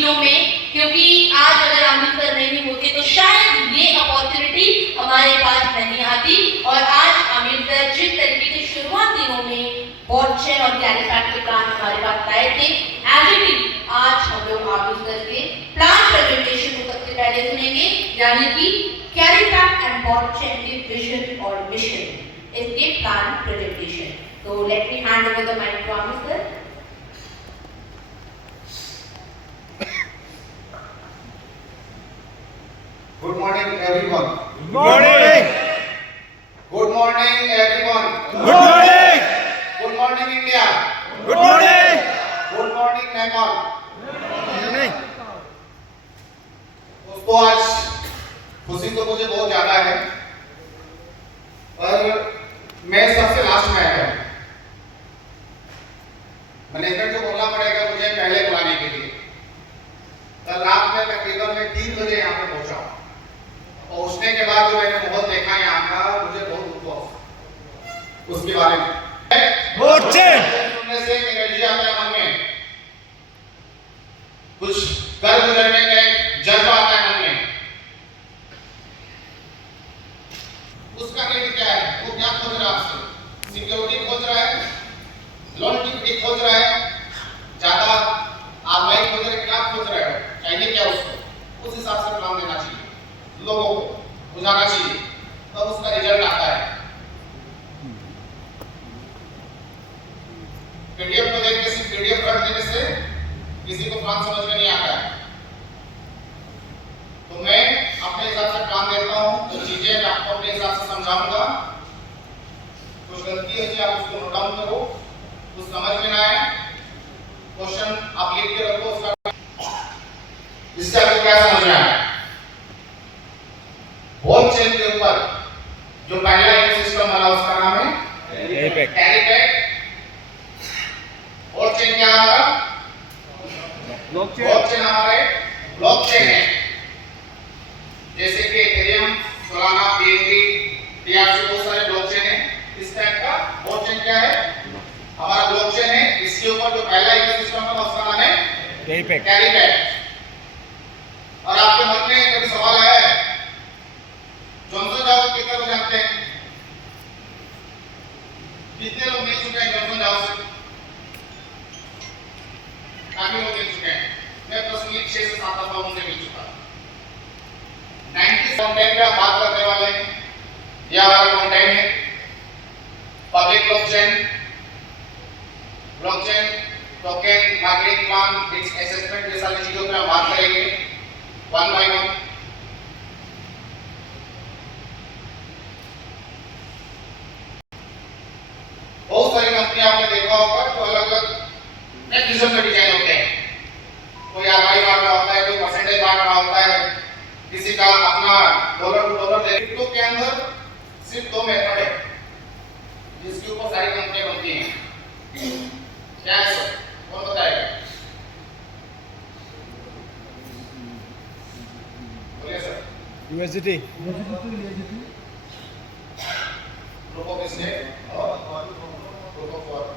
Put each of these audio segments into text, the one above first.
मशीनों में, क्योंकि आज अगर अमृतसर नहीं होते तो शायद ये अपॉर्चुनिटी हमारे पास नहीं आती। और आज अमृतसर जिस तरीके से शुरुआत दिनों में बॉटचेन और कैरीपैक के प्लान हमारे पास लाए थे, एज इट इज आज हम लोग अमृतसर के प्लान प्रेजेंटेशन को सबसे पहले सुनेंगे, यानी कि कैरीपैक एंड बॉटचेन के विजन और मिशन, इसके प्लान प्रेजेंटेशन। तो let me hand over the mic to Amritsar. Good morning, everyone. Good morning. Good morning, everyone. Good morning. Good morning, India. Good morning. Good morning, Nepal. Good morning. दोस्तों, आज खुशी तो मुझे बहुत ज्यादा है, पर मैं सबसे लास्ट में आया हूँ। मैनेजमेंट को बोलना पड़ेगा मुझे पहले बुलाने के लिए। कल रात में तकरीबन मैं 3 बजे यहाँ पे पहुंचा। पहुंचने के बाद जो मैंने माहौल देखा यहाँ का, मुझे बहुत दुख हुआ उसके बारे में। सुनने से एक एनर्जी आता है मन में, कुछ कर गुजरने का एक जज्बा आता है मन में। उसका नीड क्या है, वो क्या खोज रहा है आपसे? सिक्योरिटी खोज रहा है, लोन टिकट खोज रहा है, ज्यादा आरवाई खोज रहा है, क्या खोज रहा है, चाहिए क्या उसको? उस हिसाब से प्लान देना चाहिए, लोगों को बुझाना चाहिए, तब उसका रिजल्ट आता है। पीडीएफ को देख के सिर्फ पीडीएफ रख देने से किसी को प्लान समझ में नहीं आता है। तो मैं अपने हिसाब से प्लान देता हूँ, तो चीजें मैं आपको अपने हिसाब से समझाऊंगा। कुछ गलती है कि आप उसको नोट डाउन करो, कुछ समझ में ना आए क्वेश्चन आप लिख के रखो, उसका इससे आपको क्या समझ में आया। बॉटचेन के ऊपर जो पहला इकोसिस्टम वाला उसका नाम है कैरीपैक। बॉटचेन क्या हमारा? ब्लॉकचेन हमारा एक ब्लॉकचेन है, जैसे कि इथेरियम, सोलाना, बीएनबी, टीआरसी, बहुत सारे ब्लॉकचेन है। इस टाइप का बॉटचेन क्या है? हमारा ब्लॉकचेन है। इसके ऊपर जो पहला इकोसिस्टम है उसका नाम है कैरीपैक। और आपके मन में कभी सवाल आया है, जॉनसन जाओ कितने लोग जानते हैं? कितने लोग मिल चुके हैं जॉनसन जाओ से? काफी लोग मिल चुके हैं। मैं पर्सनली 6 से 7 दफा उनसे मिल चुका। 90 कंटेंट पे बात करने वाले हैं। यह हमारा कंटेंट है public blockchain, token, marketing plan, risk assessment, ये सारी चीजों पे हम बात करेंगे वन बाय वन। बहुत सारी कंपनियां आपने देखा होगा जो अलग-अलग किस्म के डिजाइन होते हैं। कोई आरवाई मार रहा होता है, कोई परसेंटेज मार रहा होता है, किसी का अपना डॉलर टू डॉलर। क्रिप्टो के अंदर सिर्फ 2 मेथड है जिसके ऊपर सारी कंपनियां बनती हैं। क्या है सर, कौन बताएगा? बोलिए sir. USDT, group of state और ग्रुप ऑफ वर्क।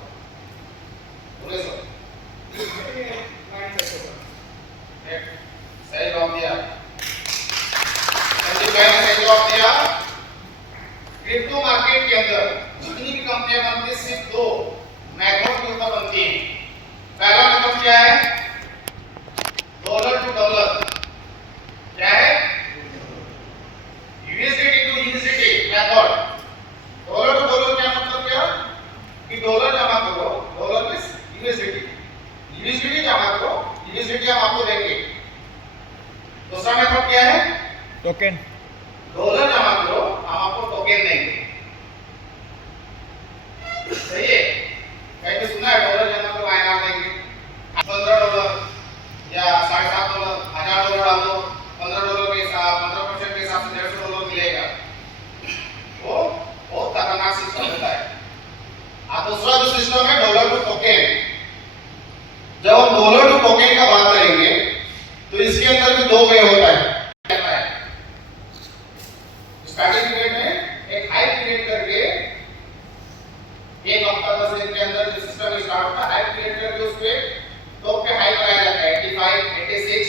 बोलिए सर। सही जवाब दिया। संजीव भाई ने सही जवाब दिया। क्रिप्टो मार्केट के अंदर जितनी भी कंपनियां बनती हैं, सिर्फ 2 मेथड के ऊपर बनती हैं। पहला मेथड क्या है? Dollar to dollar. क्या है? USDT to USDT method. Dollar to dollar क्या मतलब क्या? कि डॉलर जमा करो, डॉलर में यूएसडीटी, यूएसडीटी जमा करो, यूएसडीटी हम आपको देंगे। दूसरा मेथड क्या है? टोकन। डॉलर जमा करो, हम आपको टोकन देंगे। सही है? कहीं भी सुना है डॉलर जमा करो आईएनआर देंगे? $15 या $7.5, $1000 डाल दो, $15 के साथ 15% के हिसाब से $150 मिलेगा। वो बहुत खतरनाक सिस्टम होता है। अब दूसरा जो सिस्टम है डॉलर टू टोकन। जब हम डॉलर टू टोकन का बात करेंगे तो इसके अंदर भी 2 वे होता है। स्टार्टिंग पीरियड में एक हाई पीरियड करके, एक हफ्ता 10 दिन के अंदर जो सिस्टम स्टार्ट होता है, हाई पीरियड करके उस पे टॉप पे हाई लगाया जाता है 85, 86,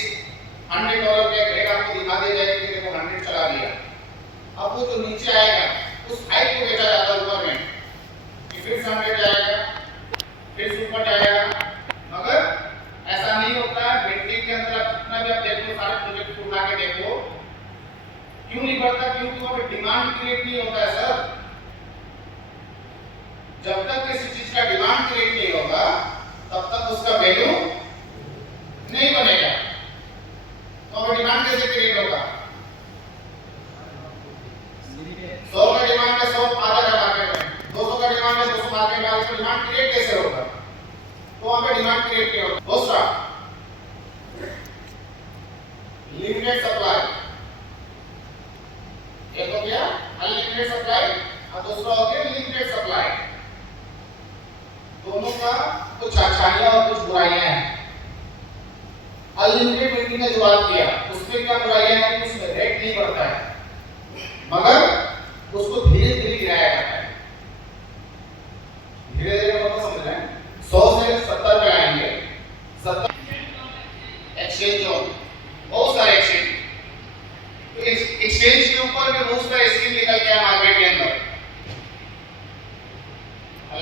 तो वहां पे डिमांड क्रिएट किया होगा। दूसरा लिमिटेड सप्लाई, एक हो गया अनलिमिटेड सप्लाई और दूसरा हो गया लिमिटेड सप्लाई। दोनों का कुछ अच्छाइयां और कुछ बुराइयां हैं। अनलिमिटेड बिल्डिंग ने जो बात किया उसमें क्या बुराइयां हैं कि उसमें रेट नहीं बढ़ता है मगर उसको धीरे धीरे गिराया जाता है। धीरे धीरे मतलब समझ रहे हैं 100 से 70 पे आएंगे। 70 एक्सचेंज जोन, बहुत सारे एक्सचेंज, तो एक्सचेंज के ऊपर भी बहुत सारे स्कीम निकल गया मार्केट के अंदर।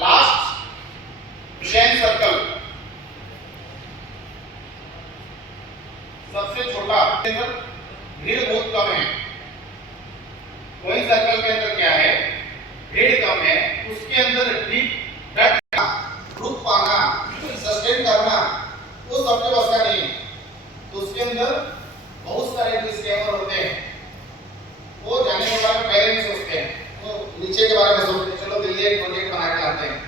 लास्ट चेन सर्कल सबसे छोटा, भीड़ बहुत कम है। वही सर्कल के अंदर क्या है, भीड़ कम है, उसके अंदर डीप रुक पाना, सस्टेन करना वो सबके बस का नहीं है। तो उसके अंदर बहुत सारे जो स्कैमर होते हैं वो जाने के बारे में पहले नहीं सोचते हैं, वो नीचे के बारे में सोचते हैं। चलो दिल्ली एक प्रोजेक्ट बना के लाते हैं,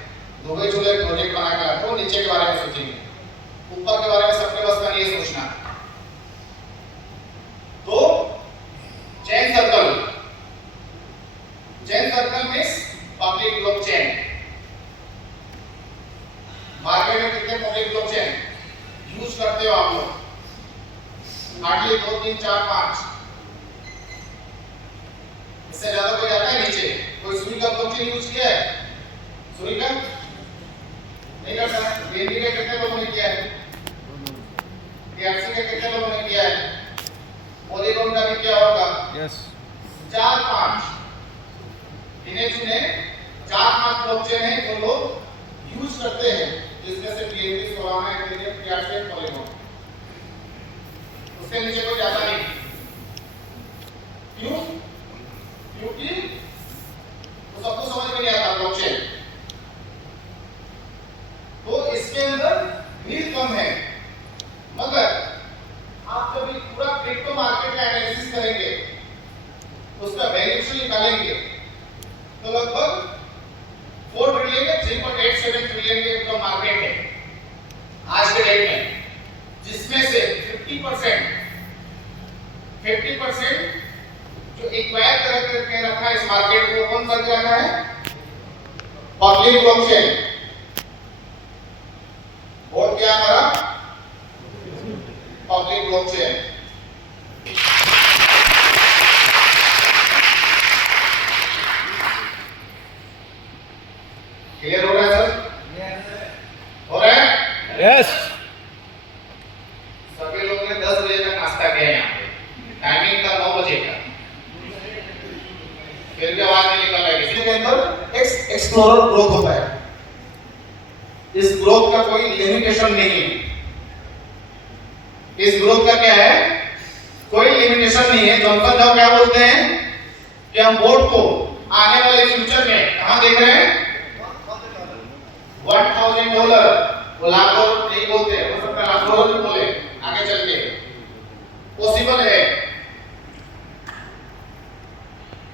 दुबई चलो एक प्रोजेक्ट बना के लाते हैं, वो नीचे के बारे में सोचेंगे, ऊपर के बारे में सबके बस का नहीं है सोचना। तो chain circle, chain circle means public blockchain. Market में कितने पब्लिक ब्लॉकचेन यूज करते हो आप लोग? हार्डली 2 3 4 5, इससे ज्यादा कोई आता है नीचे? कोई सुरी का ब्लॉकचेन यूज किया है? सुरी का नहीं करता है। बीएनबी के कितने लोगों ने किया है? टीआरसी के कितने लोगों ने किया है? पॉलीगॉन का भी किया होगा। यस 4 5 इन्हें चुने 4 5 ब्लॉकचेन है जो लोग यूज करते हैं, जिसमें से BNB, Solana, Ethereum, TRC, polygon. उसके नीचे कोई जाता नहीं। क्यों? क्योंकि वो सबको समझ में नहीं आता ब्लॉकचेन। तो इसके अंदर भीड़ कम है, मगर आप जब पूरा क्रिप्टो मार्केट का एनालिसिस करेंगे, उसका वैल्यूएशन निकालेंगे, तो लगभग 4 ट्रिलियन या 3.87 ट्रिलियन के क्रिप्टो मार्केट है आज के डेट में, जिसमें से 50% जो एक्वायर करके रखा है इस मार्केट को, कौन करके रखा है? Public blockchain. और क्या हमारा पब्लिक ब्लॉकचेन। क्लियर हो रहा है सर? हो रहा है? यस सभी लोगों ने 10 बजे तक नाश्ता किया यहाँ पे, टाइमिंग था 9 बजे का, फिर भी आवाज नहीं निकल रहा है। किसी के अंदर एक्सप्लोरर ग्रोथ होता है, इस ग्रोथ का कोई लिमिटेशन नहीं है। इस ग्रोथ का क्या है, कोई लिमिटेशन नहीं है। जॉनसन जाओ क्या बोलते हैं कि हम बोर्ड को आने वाले फ्यूचर में कहां देख रहे हैं? $1,000, वो लाख डॉलर नहीं बोलते, हो सकता है लाख डॉलर भी बोले आगे चल के। पॉसिबल है,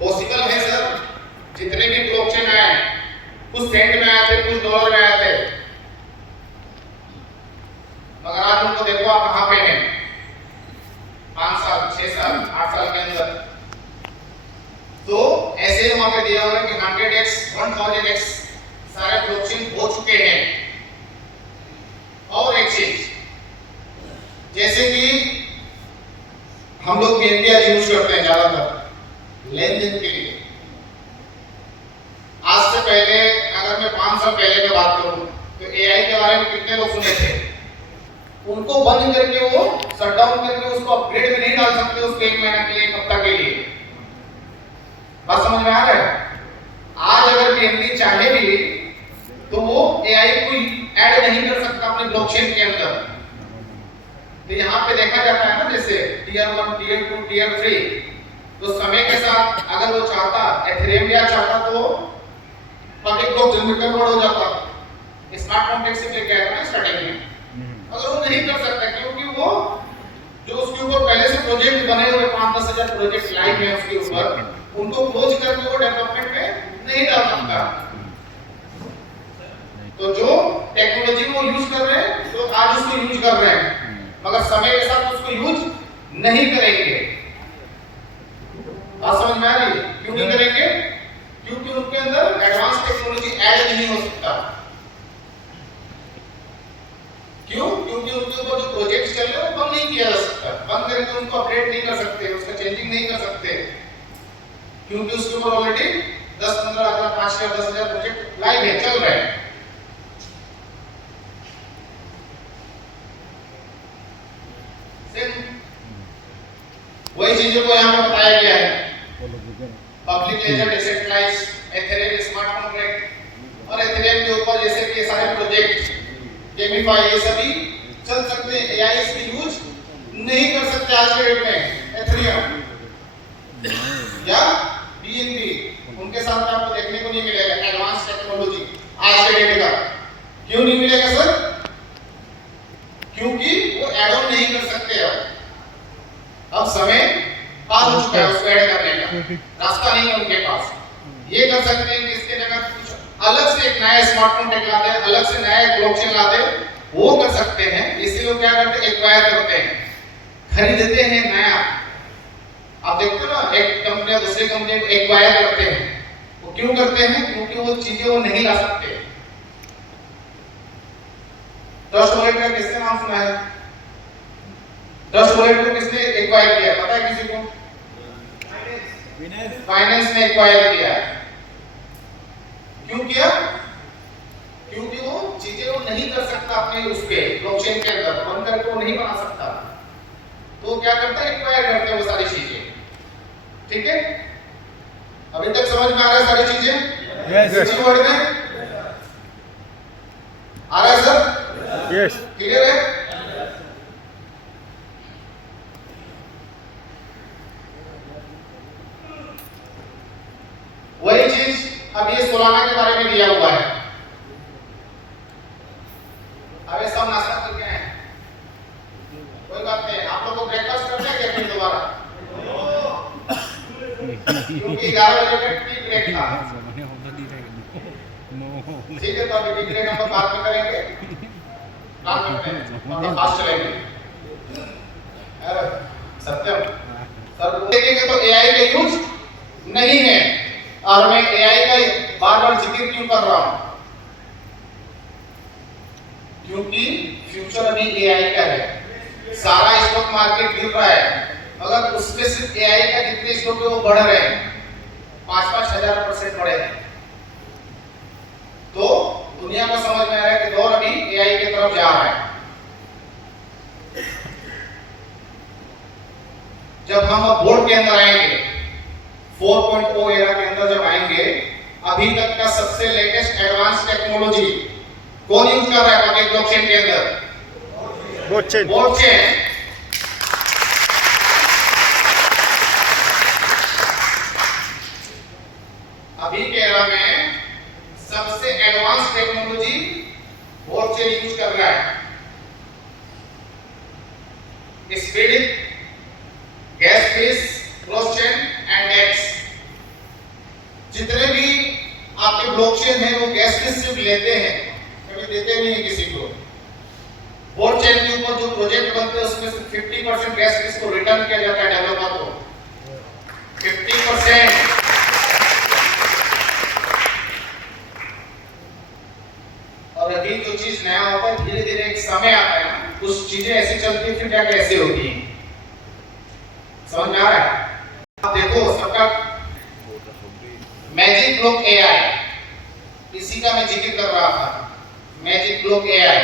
पॉसिबल है सर। जितने भी ब्लॉकचेन आए, कुछ सेंट में आए थे, कुछ डॉलर में आए थे, मगर आज उनको देखो आप कहां पे हैं 5 साल 6 साल 8 साल के अंदर। तो ऐसे ही वहां पे दिया हुआ है कि 100x 1000x सारे ब्लॉकचेन हो चुके हैं। और एक चीज, जैसे कि हम लोग इंडिया यूज करते हैं ज्यादातर लेन देन के लिए। आज से पहले अगर मैं 5 साल पहले की बात करूं तो एआई के बारे में कितने लोग सुने थे? उनको बंद करके, वो शट डाउन करके उसको अपग्रेड में नहीं डाल सकते उसके 1 महीना के लिए, 1 हफ्ता के लिए। बात समझ में आ रहा है? आज अगर बीएनबी चाहे भी तो वो एआई को ऐड नहीं कर सकता अपने ब्लॉकचेन के अंदर। तो यहाँ पे देखा जाता है ना, जैसे टियर 1, टियर 2, टियर 3, तो समय के साथ अगर वो चाहता एथेरियम या चाहता तो पब्लिक ब्लॉक जनरेटर मोड हो जाता, स्मार्ट कॉन्ट्रैक्ट से लेके आया था स्टार्टिंग में। अगर वो नहीं कर सकता क्योंकि वो जो उसके ऊपर पहले से प्रोजेक्ट बने हुए 5-10 हजार प्रोजेक्ट लाइव हैं उसके ऊपर, उनको क्लोज करके वो डेवलपमेंट में नहीं डाल सकता। तो जो टेक्नोलॉजी वो यूज कर रहे हैं उसको यूज कर रहे हैं, मगर समय के साथ उसको यूज नहीं करेंगे। बात समझ में आ रही है? क्यों नहीं करेंगे? क्योंकि उनके अंदर एडवांस टेक्नोलॉजी ऐड नहीं हो सकता। क्यों? क्योंकि उनके ऊपर जो प्रोजेक्ट चल रहे हैं वो बंद नहीं किया जा सकता, बंद करके उनको अपडेट नहीं कर सकते, उसका चेंजिंग नहीं कर सकते, क्योंकि उसके ऊपर ऑलरेडी 10-15,000, 5,000, 10,000 प्रोजेक्ट लाइव है, चल रहे हैं। वही चीजों को यहाँ पर बताया गया है। Public ledger, decentralised, Ethereum smart contract और एथेरियम के ऊपर जैसे कि सारे प्रोजेक्ट गेमिफाई ये सभी चल सकते हैं। एआई इसकी यूज नहीं कर सकते आज के डेट में। एथेरियम या बीएनबी उनके साथ में आपको देखने को नहीं मिलेगा एडवांस टेक्नोलॉजी आज के डेट का। क्यों नहीं मिलेगा सर? क्योंकि वो ऐड ऑन नहीं कर सकते। अब समय पार हो चुका है उसको ऐड करने का, रास्ता नहीं है उनके पास। ये कर सकते हैं कि इसके जगह कुछ अलग से एक नया स्मार्ट कॉन्ट्रैक्ट लाते हैं, अलग से नया ब्लॉकचेन लाते हैं, वो कर सकते हैं। इसीलिए वो क्या करते हैं? एक्वायर करते हैं, खरीदते हैं नया। आप देखते हो ना, एक कंपनी दूसरी कंपनी को एक्वायर करते हैं। वो क्यों करते हैं? क्योंकि वो चीजें वो नहीं ला सकते। ट्रस्ट वॉलेट का किसने नाम सुना है? ट्रस्ट वॉलेट को किसने एक्वायर किया पता है किसी को? फाइनेंस ने एक्वायर किया। क्यों किया? क्योंकि वो चीजें वो नहीं कर सकता अपने उस पे ब्लॉकचेन के अंदर, बंद करके वो नहीं बना सकता। तो क्या करता है? एक्वायर करते हैं वो सारी चीजें। ठीक है, अभी तक समझ में आ रहा है सारी चीजें? Yes. वर्ड में आ रहा है सर? Yes. क्लियर है? वही चीज अब ये सोलाना के बारे में दिया हुआ है। अब ये सब नाश्ता करके आए, कोई बात नहीं। आप लोग को ब्रेकफास्ट करना है क्या फिर दोबारा? क्योंकि 11 बजे का टी ब्रेक था। ठीक है, तो अभी टी ब्रेक हम लोग बाद में करेंगे, प्लान करते हैं, थोड़ा फास्ट चलेंगे। अरे सत्यम सर देखेंगे तो एआई का यूज नहीं है। और मैं एआई का बार-बार जिक्र क्यों कर रहा हूं? क्योंकि फ्यूचर अभी एआई का है। सारा स्टॉक मार्केट गिर रहा है, मगर उसमें सिर्फ एआई का जितने स्टॉक है वो बढ़ रहे हैं, 5-5 हजार% बढ़े हैं। तो दुनिया को समझ में आ रहा है कि दौर अभी एआई की तरफ जा रहा है। जब हम अब बोर्ड के अंदर आएंगे, 4.0 एरा के अंदर जब आएंगे, अभी तक का सबसे लेटेस्ट एडवांस टेक्नोलॉजी कौन यूज कर रहा है पब्लिक ब्लॉकचेन के अंदर? ब्लॉकचेन। अभी के एरा में सबसे एडवांस टेक्नोलॉजी ब्लॉकचेन यूज कर रहा है। Speed, gas fees, blockchain and DEX, जितने भी आपके ब्लॉकचेन है वो गैस फीस सिर्फ लेते हैं, कभी देते नहीं है किसी को। ब्लॉकचेन के ऊपर जो प्रोजेक्ट बनते हैं उसमें से 50% गैस फीस को रिटर्न किया जाता है डेवलपर को। 50%। और अभी जो चीज नया होता है, धीरे धीरे एक समय आता है ना, कुछ चीजें ऐसी चलती है फिर जाके ऐसे होती है। समझ में आ रहा है? आप देखो सबका मैजिक ब्लॉक एआई, इसी का मैं जिक्र कर रहा था। मैजिक ब्लॉक एआई,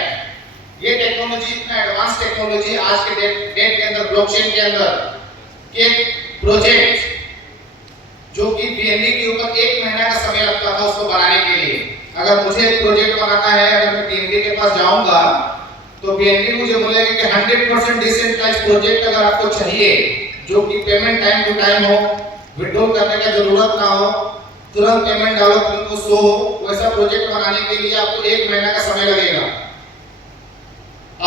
ये टेक्नोलॉजी इतना एडवांस टेक्नोलॉजी आज के डेट के अंदर ब्लॉकचेन के अंदर के प्रोजेक्ट जो कि बीएनबी के ऊपर 1 महीना का समय लगता था उसको बनाने के लिए। अगर मुझे एक प्रोजेक्ट बनाना है, अगर मैं बीएनबी के पास जाऊंगा तो बीएनबी मुझे बोलेगा कि 100% डिसेंट्रलाइज्ड प्रोजेक्ट अगर आपको चाहिए, जो कि पेमेंट टाइम टू टाइम हो, विड्रॉ करने का जरूरत ना हो, तुरंत पेमेंट डालो तुरंत शो हो, वैसा प्रोजेक्ट बनाने के लिए आपको 1 महीना का समय लगेगा।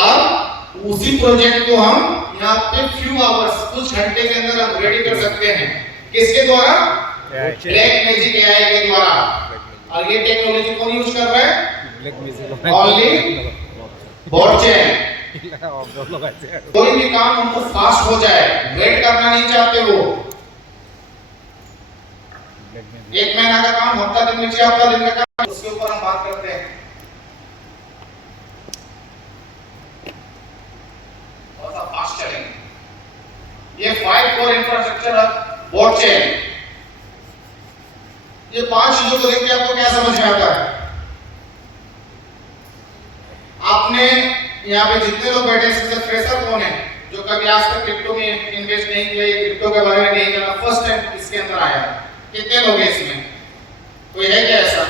अब उसी प्रोजेक्ट को हम यहाँ पे फ्यू आवर्स, कुछ घंटे के अंदर हम रेडी कर सकते हैं। किसके द्वारा? ब्लैक मैजिक एआई के द्वारा। और ये टेक्नोलॉजी कौन यूज कर रहा है? Only blockchain. कोई भी काम उनको फास्ट हो जाए, वेट करना नहीं चाहते वो। एक महीना का काम हफ्ता दिन में, 6 हफ्ता दिन का काम, उसके ऊपर हम बात करते हैं। और सब फास्ट चलेंगे। ये 5 core infrastructure of board chain, ये 5 चीजों को देख के आपको क्या समझ में आता है? आपने यहाँ पे जितने लोग बैठे हैं, सबसे फ्रेशर कौन है जो कभी आज तक क्रिप्टो में इन्वेस्ट नहीं किया, क्रिप्टो के बारे में नहीं जाना, फर्स्ट टाइम इसके अंदर आया? कितने लोग हैं इसमें? कोई है क्या ऐसा?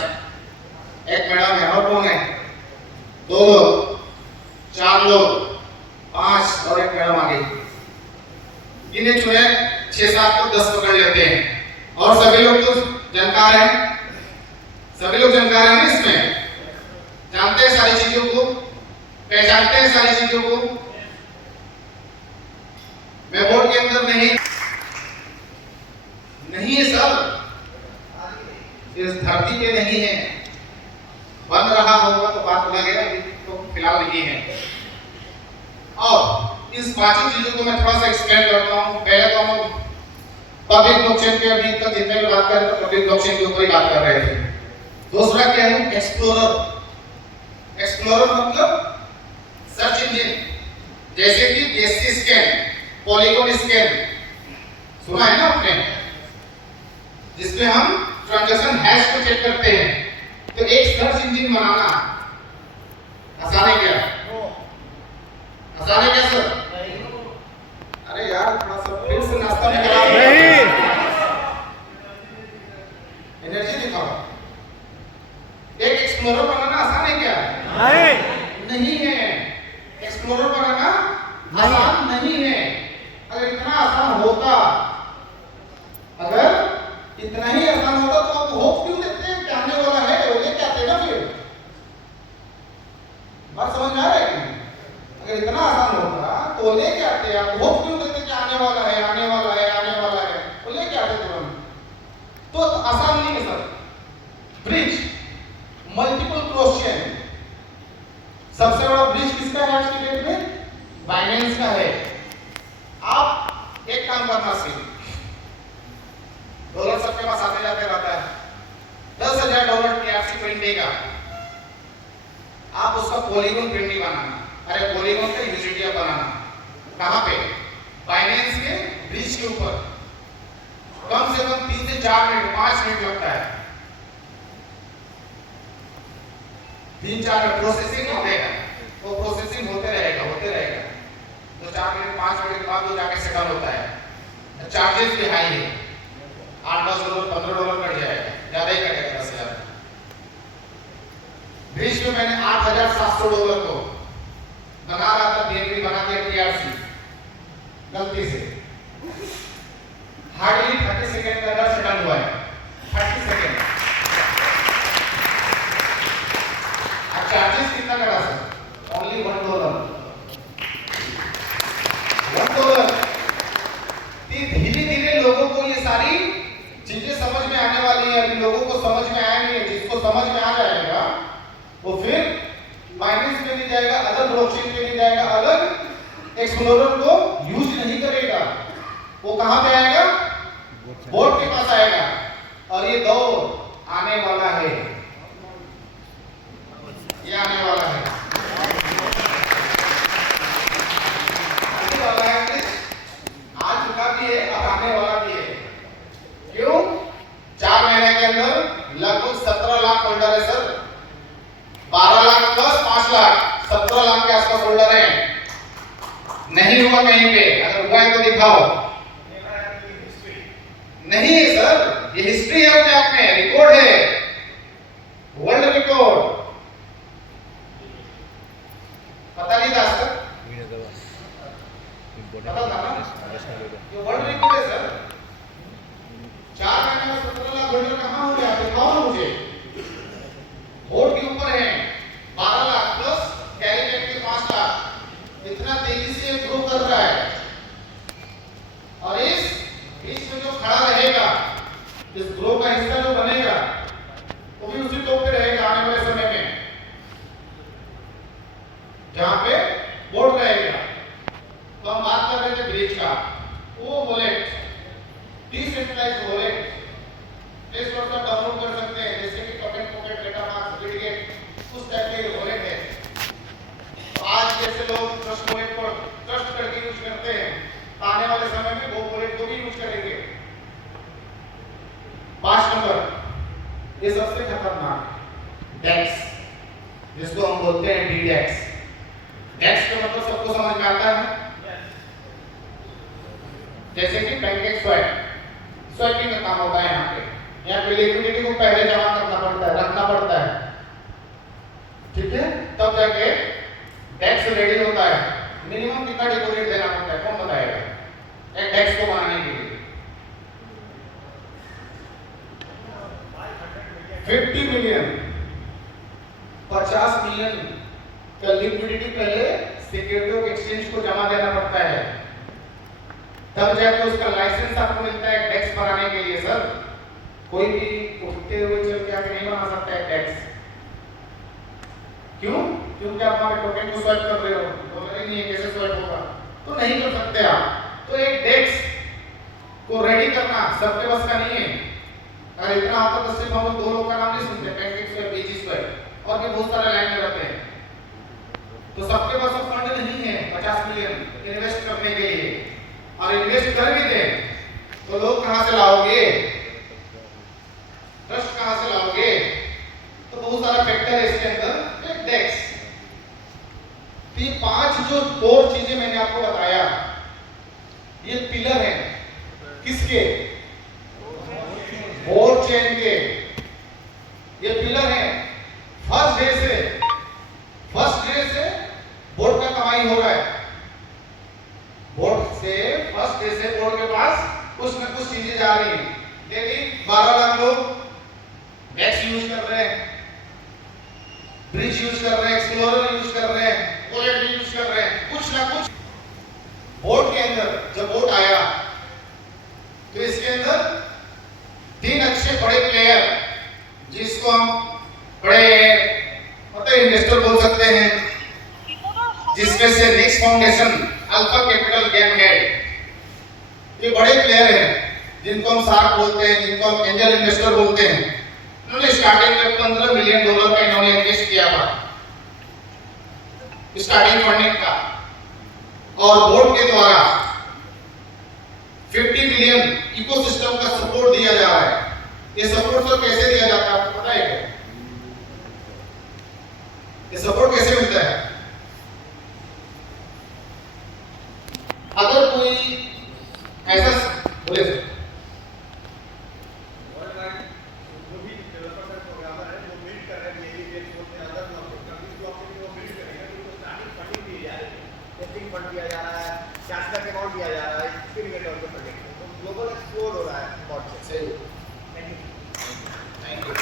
एक मैडम है, और कौन है? 2 लोग, 4 लोग, 5 और एक मैडम आ गई। गिने चुने 6-7 को 10 पकड़ लेते हैं। और सभी लोग तो जानकार हैं, सभी लोग जानकार हैं ना इसमें, जानते हैं सारी चीजों को, पहचानते हैं सारी चीजों को। मैं बोर्ड के अंदर नहीं है सर, इस धरती पे नहीं है, बन रहा होगा तो बात अलग है, अभी तो फिलहाल नहीं है। और इस 5 चीजों को मैं थोड़ा सा एक्सप्लेन करता हूँ। पहले तो हम पब्लिक ब्लॉकचेन के अभी तक जितने भी बात कर रहे थे, पब्लिक ब्लॉकचेन के ऊपर ही बात कर रहे थे। दूसरा क्या है? एक्सप्लोरर। एक्सप्लोरर मतलब सर्च इंजन, जैसे कि गेसी स्कैन, पॉलीगॉन स्कैन, सुना है ना आपने, जिसमें हम ट्रांजैक्शन हैश को चेक करते हैं। तो एक सर्च इंजन बनाना आसान है क्या? आसान है क्या सर? अरे यार थोड़ा सा फिर से नाश्ता नहीं करा, नहीं, एनर्जी दिखाओ। एक एक्सप्लोरर बनाना आसान है क्या? नहीं है। एक्सप्लोरर बनाना आसान नहीं है। अगर इतना आसान होता, अगर इतना ही आसान होता तो आप होप क्यों देते हैं कि आने वाला है, वो लेके आते ना फिर? बात समझ में आ रहा है कि? अगर इतना आसान होता तो लेके आते, आप होप क्यों देते कि आने वाला है, आने वाला है, आने वाला है, वो लेके आते तुरंत। तो आसान नहीं है sir. Bridge, multiple cross chain, सबसे बड़ा ब्रिज किसका है आज की डेट में? बाइनेंस का है। आप एक काम करना सीख, डॉलर सबके पास आते जाते रहता है, $10,000 TRC प्रिंट देगा, आप उसका पॉलीगॉन प्रिंट नहीं बनाना, अरे पॉलीगॉन का यूजिडिया बनाना। कहां पे? बाइनेंस के ब्रिज के ऊपर। कम से कम 3 से 4 मिनट, 5 मिनट लगता है, 3-4 मिनट प्रोसेसिंग होगा, वो प्रोसेसिंग होते रहेगा। 2-4 मिनट 5 मिनट के बाद वो जाके सेटल होता है। चार्जेस भी हाई है, $8-10, $15 कट जाएगा, ज्यादा ही कटेगा, 10,000। ब्रिज में मैंने $8,700 को बना रहा था, बीएनबी बना दिया TRC गलती से। हार्डली 30 सेकंड के अंदर सेटल हुआ है, 30 सेकंड। अब चार्जेस कितना करा सर? ओनली $1। धीरे धीरे लोगों को ये सारी चीजें समझ में आने वाली है। अभी लोगों को समझ में आया नहीं है, जिसको समझ में आ जाएगा वो फिर बाइनेंस पे नहीं जाएगा, अदर ब्लॉकचेन पे नहीं जाएगा, अलग एक्सप्लोरर को यूज नहीं करेगा। वो कहां पे आएगा? बोर्ड के पास आएगा। और ये दौर आने वाला है, ये आने वाला है, आने वाला है, आ चुका भी है और आने वाला भी है। क्यों? 4 महीने के अंदर लगभग 17 लाख होल्डर है सर, 12 लाख प्लस 5 लाख, 17 लाख के आसपास होल्डर है। नहीं हुआ कहीं पे, अगर हुआ है तो दिखाओ। नहीं है सर, ये हिस्ट्री है अपने आप में, रिकॉर्ड है, वर्ल्ड रिकॉर्ड। पता नहीं था सर? पता था ना? ये वर्ल्ड रिकॉर्ड है सर। 4 महीने में 17 लाख होल्डर कहां हो गया? दिखाओ ना मुझे। बोर्ड के ऊपर है 12 लाख प्लस कैरी बैक के 5 लाख, इतना तेजी से ग्रो कर रहा है। और इस बीच में जो खड़ा रहेगा, इस ग्रो का हिस्सा जो बनेगा, खतरनाक डेक्स, जिसको हम बोलते हैं डी डेक्स। डेक्स का मतलब सबको समझ में आता है, जैसे कि पैनकेक स्वैपिंग का काम होता है यहाँ पे लिक्विडिटी को पहले जमा करना पड़ता है, रखना पड़ता है, ठीक है, तब जाके डेक्स रेडी होता है। मिनिमम कितना डिपॉजिट देना पड़ता है, कौन बताएगा एक डेक्स को बनाने के लिए? 50 मिलियन 50 मिलियन का लिक्विडिटी पहले सिक्योरिटी ऑफ एक्सचेंज को जमा देना पड़ता है, तब जाके उसका लाइसेंस आपको मिलता है डेक्स बनाने के लिए। सर कोई भी उठते हुए चल के आके नहीं बना सकता है डेक्स। क्यों? क्योंकि आप वहां टोकन को स्वैप कर रहे हो, तो नहीं है कैसे स्वैप होगा, तो नहीं कर सकते आप। तो एक डेक्स को रेडी करना सबके बस का नहीं है। अगर इतना होता तो सिर्फ हम दो लोग का नाम नहीं सुनते, पैनकेक स्वैप, बीजी स्वैप, और भी बहुत सारे लाइन में रहते हैं। तो सबके पास फंड नहीं है 50 मिलियन इन्वेस्ट करने के लिए, और इन्वेस्ट कर भी दे तो लोग कहां से लाओगे, ट्रस्ट कहां से लाओगे? तो बहुत सारा फैक्टर है इसके अंदर। एक डेक्स, ये 5 जो 4 चीजें मैंने आपको बताया, ये पिलर है किसके? बोर्ड चेन के। ये पिलर है। फर्स्ट डे से बोर्ड का कमाई हो रहा है। बोर्ड से फर्स्ट डे से बोर्ड के पास कुछ न कुछ चीजें जा रही हैं। डेली 12 लाख लोग डेक्स यूज कर रहे हैं, ब्रिज यूज कर रहे हैं, एक्सप्लोरर यूज कर रहे हैं, वॉलेट भी यूज कर रहे हैं, कुछ ना कुछ बोर्ड के अंदर। जब बोर्ड आया तो इसके अंदर 3 अच्छे बड़े प्लेयर, जिसको हम बड़े मतलब इन्वेस्टर बोल सकते हैं, जिसमें से next foundation, alpha capital game है, ये बड़े प्लेयर हैं जिनको हम सार्क बोलते हैं, जिनको हम एंजल इन्वेस्टर बोलते हैं। उन्होंने स्टार्टिंग में $15 मिलियन का इन्होंने इन्वेस्ट किया था, स्टार्टिंग फंडिंग का, और बोर्ड के द्वारा 50 मिलियन इकोसिस्टम का सपोर्ट दिया जा रहा है। ये सपोर्ट तो कैसे दिया जाता है आपको पता है क्या? ये सपोर्ट कैसे मिलता है? अगर कोई ऐसा बोले सर, फंड दिया जा रहा है, कैशबैक अकाउंट दिया जा रहा है, इसके रिलेटेड और फंडिंग तो ग्लोबल एक्सप्लोर हो रहा है बहुत से। Thank you.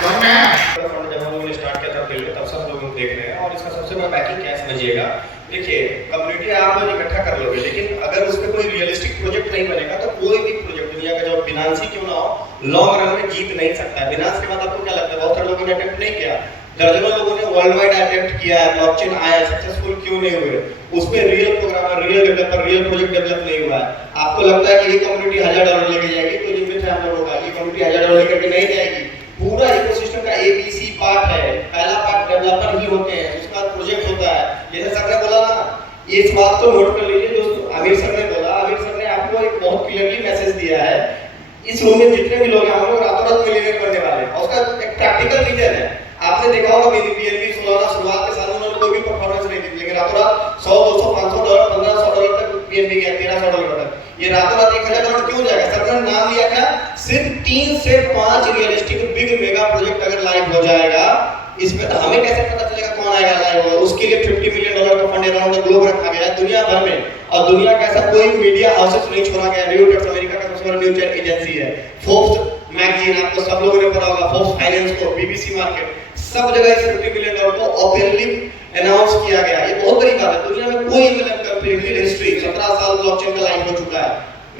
तो मैं फंड जब हम लोगों ने स्टार्ट किया था पहले, तब सब लोग देख रहे हैं, और इसका सबसे बड़ा बैकिंग क्या समझिएगा। देखिए, कम्युनिटी आप इकट्ठा कर लोगे, लेकिन अगर उस पर कोई रियलिस्टिक प्रोजेक्ट नहीं बनेगा तो कोई भी प्रोजेक्ट दुनिया का जो बिनांसी क्यों ना हो, लॉन्ग रन में जीत नहीं सकता है। बिनांस के बाद आपको क्या लगता है? बहुत सारे लोगों ने अटेम्प्ट नहीं किया, दर्जनों लोगों ने वर्ल्ड वाइड अटेम्प्ट किया है, ब्लॉकचेन आया, सक्सेसफुल क्यों नहीं हुए? उस पे real programmer, real developer, real project develop नहीं हुआ है। आपको लगता है कि ये कम्युनिटी $1000 लेके जाएगी, तो लिमिट है हम लोगों का, ये कम्युनिटी $1000 लेकर के नहीं जाएगी। पूरा इकोसिस्टम का ABC पार्ट है। पहला पार्ट डेवलपर ही होते हैं, उसका प्रोजेक्ट होता है। जैसे सर ने बोला ना, ये इस बात को नोट कर लीजिए जो आमिर सर ने बोला। आमिर सर ने आपको एक बहुत क्लियरली मैसेज दिया है, इस रूम में जितने भी लोग हैं हम लोग रातों रात मिलियनेयर बनने वाले हैं, और उसका एक प्रैक्टिकल रीजन है। आपने देखा होगा बीएनबी सोलाना शुरुआत के साल में उन्होंने कोई भी परफॉर्मेंस नहीं दी, लेकिन रातों रात $100, $200, $500, $1500 तक बीएनबी गया, $1300 तक। ये रातों रात $1000 क्यों जाएगा? सर ने नाम लिया था, सिर्फ 3 से 5 रियलिस्टिक बिग मेगा प्रोजेक्ट अगर लाइव हो जाएगा, इसमें तो हमें कैसे पता चलेगा कौन आएगा लाइव होगा? उसके लिए $50 मिलियन का फंड अराउंड द ग्लोब रखा गया है दुनिया भर में, और दुनिया का ऐसा कोई मीडिया हाउसेस नहीं छोड़ा गया। न्यूयॉर्क अमेरिका का सबसे बड़ा न्यूज़ एजेंसी है, फोर्ब्स मैगजीन, आपको सब लोगों ने पढ़ा होगा, फोर्ब्स फाइनेंस को, बीबीसी मार्केट, सब जगह इस $50 मिलियन को ओपनली अनाउंस किया गया। ये बहुत बड़ी बात है। दुनिया में कोई एमएलएम कंपनी हिस्ट्री 17 साल ब्लॉकचेन का लाइव हो चुका है।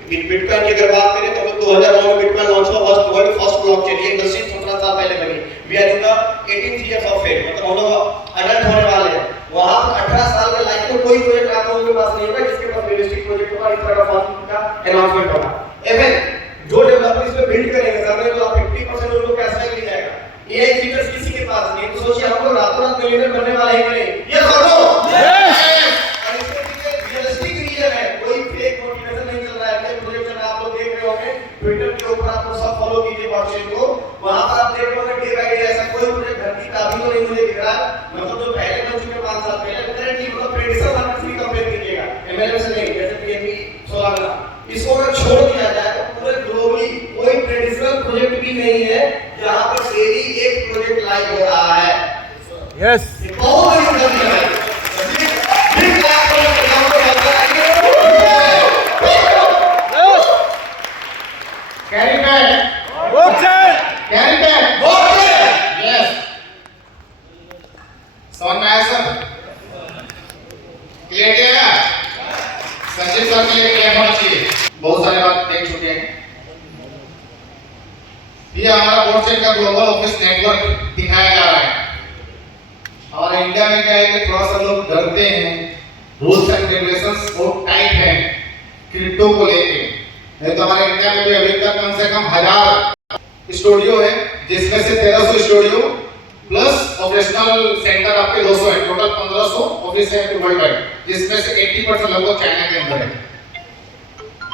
बिटकॉइन की अगर बात करें तो 2009 में बिटकॉइन लॉन्च हुआ, वर्ल्ड फर्स्ट ब्लॉकचेन। ये इंडस्ट्री 17 साल पहले बनी। We are in the 18th years of it, मतलब हम लोग अडल्ट होने वाले हैं। वहां पर 18 साल के लाइफ में कोई प्रोजेक्ट आप लोगों के पास नहीं होगा जिसके पास रियलिस्टिक प्रोजेक्ट होगा, इस तरह का फंड का अनाउंसमेंट होगा। इवन जो डेवलपर इस पे बिल्ड करेंगे, सर ने बोला 50% उनको कैशबैक मिल जाएगा। ये फीचर्स किसी के पास नहीं, तो सोचिए हम लोग रातों रात मिलियनेयर बनने वाले हैं कि नहीं? ये सोचो। और इसके पीछे रियलिस्टिक रीजन है, कोई फेक मोटिवेशन नहीं चल रहा है। ये प्रोजेक्ट आप लोग देख रहे होंगे ट्विटर के ऊपर, आप लोग सब फॉलो कीजिए ब्लॉकचेन को, वहां पर आप देख बाय डे ऐसा कोई प्रोजेक्ट धरती का अभी तो नहीं मुझे दिख रहा, मतलब जो पहले बन चुके 5 साल पहले करेंटली मतलब प्रेडिक्शन मार्केट से कंपेयर कीजिएगा, एमएलएम से नहीं, जैसे पीएनबी 16 का इसको अगर छोड़ दिया जाए तो पूरे ग्लोबली कोई ट्रेडिशनल प्रोजेक्ट भी नहीं है जहां पर डेली एक प्रोजेक्ट लाइव हो रहा है। यस ये बहुत बड़ी उपलब्धि है। बिग क्लास पर एग्जांपल होता है। Carry bag, boxer carry bag, yes. समझ में आया सर? क्लियर किया? संजीव सर के लिए क्लियर होना चाहिए। बहुत सारे बात देख चुके हैं। ये हमारा बोर्डचेन का ग्लोबल ऑफिस नेटवर्क दिखाया जा रहा है। हमारे इंडिया में क्या है कि थोड़ा सा लोग डरते हैं, रूल्स एंड रेगुलेशंस बहुत टाइट है क्रिप्टो को लेके। नहीं तो हमारे इंडिया में भी अभी तक कम से कम 1000 स्टूडियो है, जिसमें से 1300 स्टूडियो प्लस ऑपरेशनल सेंटर आपके 200 है, टोटल 1500 ऑफिस है वर्ल्ड वाइड, जिसमें से 80% लगभग चाइना के अंदर है।